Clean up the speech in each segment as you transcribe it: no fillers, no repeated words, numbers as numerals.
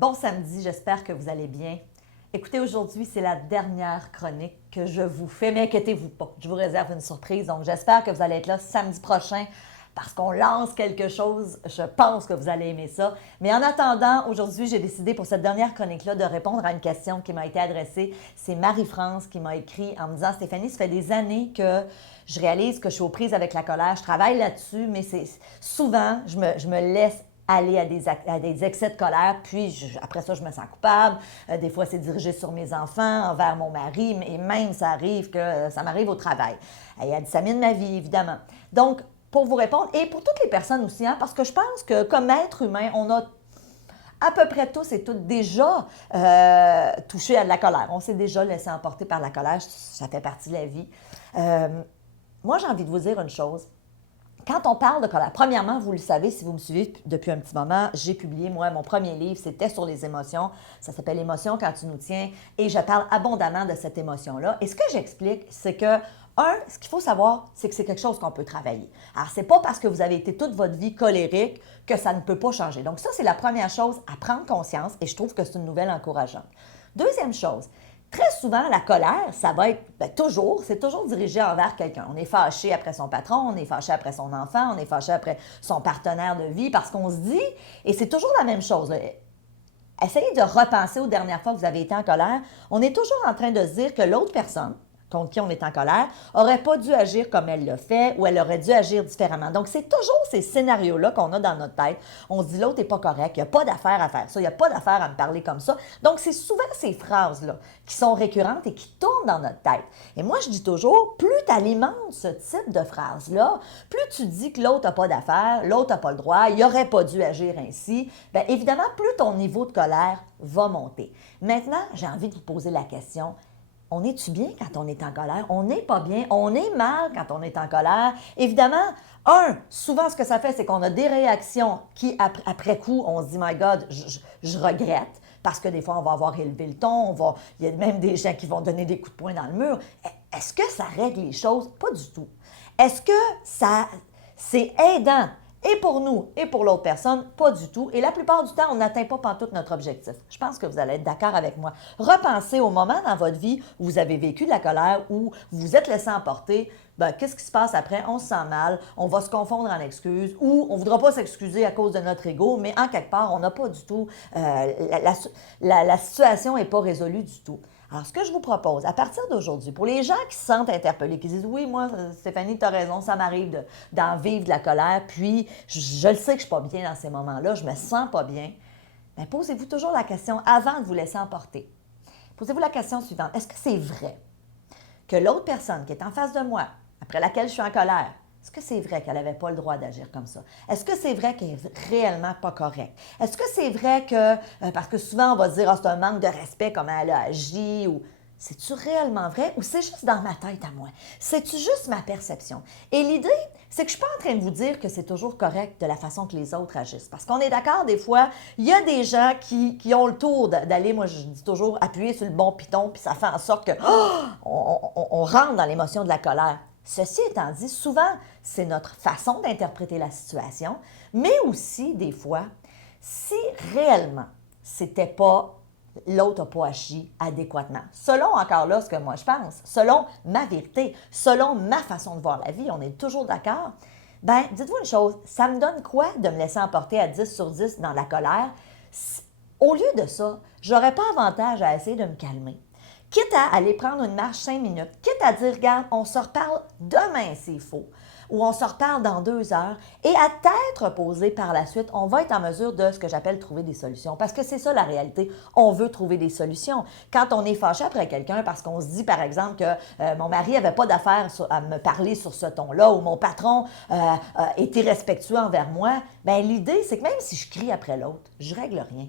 Bon samedi, j'espère que vous allez bien. Écoutez, aujourd'hui, c'est la dernière chronique que je vous fais, mais inquiétez-vous pas, je vous réserve une surprise. Donc, j'espère que vous allez être là samedi prochain parce qu'on lance quelque chose. Je pense que vous allez aimer ça. Mais en attendant, aujourd'hui, j'ai décidé pour cette dernière chronique-là de répondre à une question qui m'a été adressée. C'est Marie-France qui m'a écrit en me disant « Stéphanie, ça fait des années que je réalise que je suis aux prises avec la colère. Je travaille là-dessus, mais c'est souvent, je me laisse aller à des excès de colère, puis après ça, je me sens coupable. Des fois, c'est dirigé sur mes enfants, envers mon mari, et même, ça arrive que ça m'arrive au travail. Elle a dit, ça mine ma vie, évidemment. Donc, pour vous répondre, et pour toutes les personnes aussi, hein, parce que je pense que comme être humain, on a à peu près tous et toutes déjà touché à de la colère. On s'est déjà laissé emporter par la colère, ça fait partie de la vie. Moi, j'ai envie de vous dire une chose. Quand on parle de colère, premièrement, vous le savez, si vous me suivez depuis un petit moment, j'ai publié, moi, mon premier livre, c'était sur les émotions. Ça s'appelle « Émotion quand tu nous tiens » et je parle abondamment de cette émotion-là. Et ce que j'explique, c'est que, ce qu'il faut savoir, c'est que c'est quelque chose qu'on peut travailler. Alors, c'est pas parce que vous avez été toute votre vie colérique que ça ne peut pas changer. Donc, ça, c'est la première chose à prendre conscience et je trouve que c'est une nouvelle encourageante. Deuxième chose, très souvent, la colère, ça va être c'est toujours dirigé envers quelqu'un. On est fâché après son patron, on est fâché après son enfant, on est fâché après son partenaire de vie parce qu'on se dit, et c'est toujours la même chose, là, essayez de repenser aux dernières fois que vous avez été en colère. On est toujours en train de se dire que l'autre personne, contre qui on est en colère, n'aurait pas dû agir comme elle l'a fait ou elle aurait dû agir différemment. Donc, c'est toujours ces scénarios-là qu'on a dans notre tête. On se dit, l'autre n'est pas correct, il n'y a pas d'affaire à faire ça, il n'y a pas d'affaire à me parler comme ça. Donc, c'est souvent ces phrases-là qui sont récurrentes et qui tournent dans notre tête. Et moi, je dis toujours, plus tu alimentes ce type de phrases-là, plus tu dis que l'autre n'a pas d'affaire, l'autre n'a pas le droit, il n'aurait pas dû agir ainsi, bien évidemment, plus ton niveau de colère va monter. Maintenant, j'ai envie de vous poser la question, on est-tu bien quand on est en colère? On n'est pas bien. On est mal quand on est en colère. Évidemment, souvent, ce que ça fait, c'est qu'on a des réactions qui, après coup, on se dit « My God, je regrette ». Parce que des fois, on va avoir élevé le ton, il y a même des gens qui vont donner des coups de poing dans le mur. Est-ce que ça règle les choses? Pas du tout. Est-ce que c'est aidant? Et pour nous, et pour l'autre personne, pas du tout. Et la plupart du temps, on n'atteint pas pantoute notre objectif. Je pense que vous allez être d'accord avec moi. Repensez au moment dans votre vie où vous avez vécu de la colère, où vous vous êtes laissé emporter. Qu'est-ce qui se passe après? On se sent mal, on va se confondre en excuses ou on ne voudra pas s'excuser à cause de notre ego, mais en quelque part, on n'a pas du tout... la situation n'est pas résolue du tout. Alors, ce que je vous propose, à partir d'aujourd'hui, pour les gens qui se sentent interpellés, qui disent « Oui, moi, Stéphanie, tu as raison, ça m'arrive d'en vivre de la colère, puis je le sais que je ne suis pas bien dans ces moments-là, je ne me sens pas bien. » Bien, posez-vous toujours la question avant de vous laisser emporter. Posez-vous la question suivante. Est-ce que c'est vrai que l'autre personne qui est en face de moi, après laquelle je suis en colère, est-ce que c'est vrai qu'elle n'avait pas le droit d'agir comme ça? Est-ce que c'est vrai qu'elle n'est réellement pas correcte? Est-ce que c'est vrai que, parce que souvent on va se dire, c'est un manque de respect comment elle a agi, ou c'est-tu réellement vrai ou c'est juste dans ma tête à moi? C'est-tu juste ma perception? Et l'idée, c'est que je ne suis pas en train de vous dire que c'est toujours correct de la façon que les autres agissent. Parce qu'on est d'accord, des fois, il y a des gens qui ont le tour d'aller, moi je dis toujours, appuyer sur le bon piton, puis ça fait en sorte que on rentre dans l'émotion de la colère. Ceci étant dit, souvent, c'est notre façon d'interpréter la situation, mais aussi, des fois, si réellement c'était pas, l'autre n'a pas agi adéquatement. Selon, encore là, ce que moi je pense, selon ma vérité, selon ma façon de voir la vie, on est toujours d'accord, bien, dites-vous une chose, ça me donne quoi de me laisser emporter à 10 sur 10 dans la colère? Au lieu de ça, j'aurais pas avantage à essayer de me calmer. Quitte à aller prendre une marche 5 minutes, quitte à dire, regarde, on se reparle demain s'il faut, ou on se reparle dans 2 heures, et à tête reposée par la suite, on va être en mesure de ce que j'appelle trouver des solutions. Parce que c'est ça la réalité, on veut trouver des solutions. Quand on est fâché après quelqu'un parce qu'on se dit, par exemple, que mon mari n'avait pas d'affaire à me parler sur ce ton-là, ou mon patron est irrespectueux envers moi, bien l'idée, c'est que même si je crie après l'autre, je ne règle rien.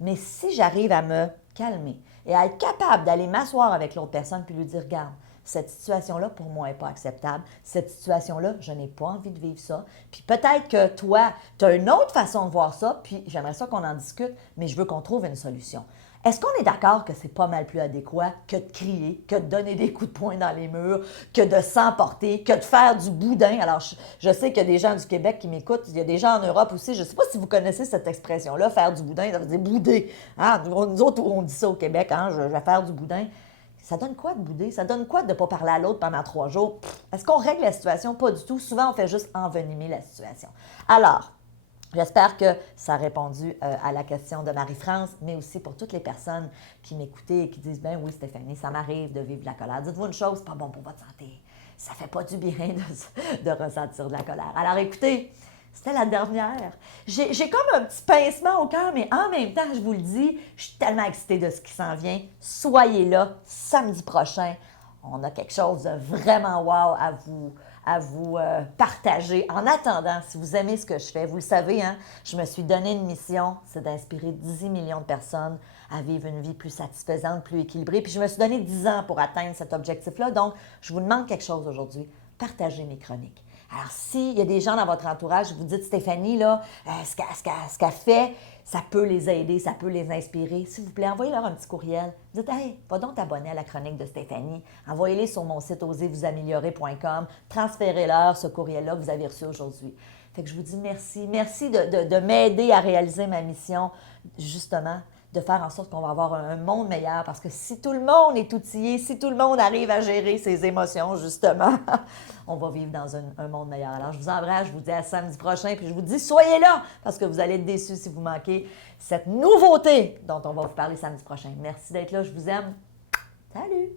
Mais si j'arrive à me calmer et à être capable d'aller m'asseoir avec l'autre personne puis lui dire, regarde, cette situation-là, pour moi, n'est pas acceptable. Cette situation-là, je n'ai pas envie de vivre ça. Puis peut-être que toi, tu as une autre façon de voir ça, puis j'aimerais ça qu'on en discute, mais je veux qu'on trouve une solution. Est-ce qu'on est d'accord que c'est pas mal plus adéquat que de crier, que de donner des coups de poing dans les murs, que de s'emporter, que de faire du boudin? Alors, je sais qu'il y a des gens du Québec qui m'écoutent, il y a des gens en Europe aussi. Je ne sais pas si vous connaissez cette expression-là, faire du boudin, ça veut dire bouder. Hein? Nous autres, on dit ça au Québec, hein? Je vais faire du boudin. Ça donne quoi de bouder? Ça donne quoi de ne pas parler à l'autre pendant 3 jours? Est-ce qu'on règle la situation? Pas du tout. Souvent, on fait juste envenimer la situation. Alors, j'espère que ça a répondu à la question de Marie-France, mais aussi pour toutes les personnes qui m'écoutaient et qui disent « Ben oui, Stéphanie, ça m'arrive de vivre de la colère. Dites-vous une chose, c'est pas bon pour votre santé. Ça fait pas du bien de ressentir de la colère. » Alors écoutez, c'était la dernière. J'ai comme un petit pincement au cœur, mais en même temps, je vous le dis, je suis tellement excitée de ce qui s'en vient. Soyez là samedi prochain. On a quelque chose de vraiment wow à vous partager. En attendant, si vous aimez ce que je fais, vous le savez, hein, je me suis donné une mission, c'est d'inspirer 10 millions de personnes à vivre une vie plus satisfaisante, plus équilibrée. Puis je me suis donné 10 ans pour atteindre cet objectif-là. Donc, je vous demande quelque chose aujourd'hui. Partagez mes chroniques. Alors, s'il y a des gens dans votre entourage, vous dites, Stéphanie, là, ce qu'elle fait, ça peut les aider, ça peut les inspirer. S'il vous plaît, envoyez-leur un petit courriel. Dites, hey, va donc t'abonner à la chronique de Stéphanie. Envoyez-les sur mon site osezvousaméliorer.com. Transférez-leur ce courriel-là que vous avez reçu aujourd'hui. Fait que je vous dis merci. Merci de m'aider à réaliser ma mission, justement, de faire en sorte qu'on va avoir un monde meilleur. Parce que si tout le monde est outillé, si tout le monde arrive à gérer ses émotions, justement, on va vivre dans un monde meilleur. Alors, je vous embrasse, je vous dis à samedi prochain, puis je vous dis, soyez là, parce que vous allez être déçus si vous manquez cette nouveauté dont on va vous parler samedi prochain. Merci d'être là, je vous aime. Salut!